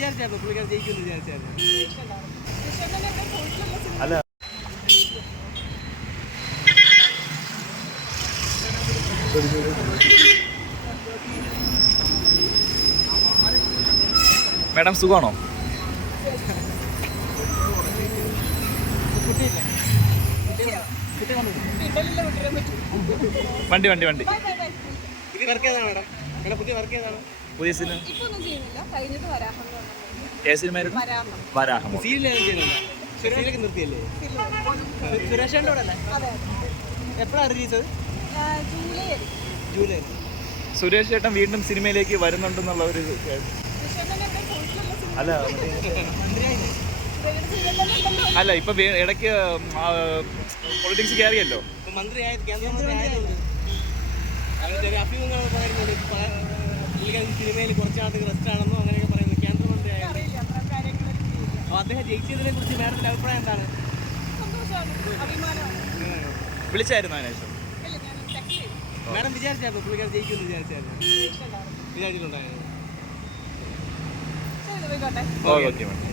വിചാരിച്ചാ പുള്ളിക്കാരൻ ജയിക്കുമെന്ന് വിചാരിച്ചായിരുന്നു മേഡം സുഖമാണോ വണ്ടി വണ്ടി വണ്ടി പുതിയ വർക്ക് ചെയ്താണ് മേഡം പുതിയ വർക്ക് ചെയ്താണ് പുതിയ സിനിമ കഴിഞ്ഞിട്ട് വരാ ഏസിനുമായിരുന്നു വരാഹം സുരേഷ് ചേട്ടൻ വീണ്ടും സിനിമയിലേക്ക് വരുന്നുണ്ടെന്നുള്ള ഒരു അല്ല അല്ല ഇപ്പൊ ഇടയ്ക്ക് പൊളിറ്റിക്സ് കയറിയല്ലോ മന്ത്രി സിനിമയിൽ കുറച്ച് റെസ്റ്റ് ആണെന്നോ അങ്ങനെ അദ്ദേഹം ജയിച്ചതിനെ കുറിച്ച് വേറെ അഭിപ്രായം എന്താണ് വിളിച്ചായിരുന്നു മാഡം വിചാരിച്ചായിരുന്നു പുള്ളിക്കാരൻ ജയിക്കുമെന്ന് വിചാരിച്ചായിരുന്നു വിചാരിച്ചിട്ടുണ്ടായിരുന്നു ഓക്കെ മാഡം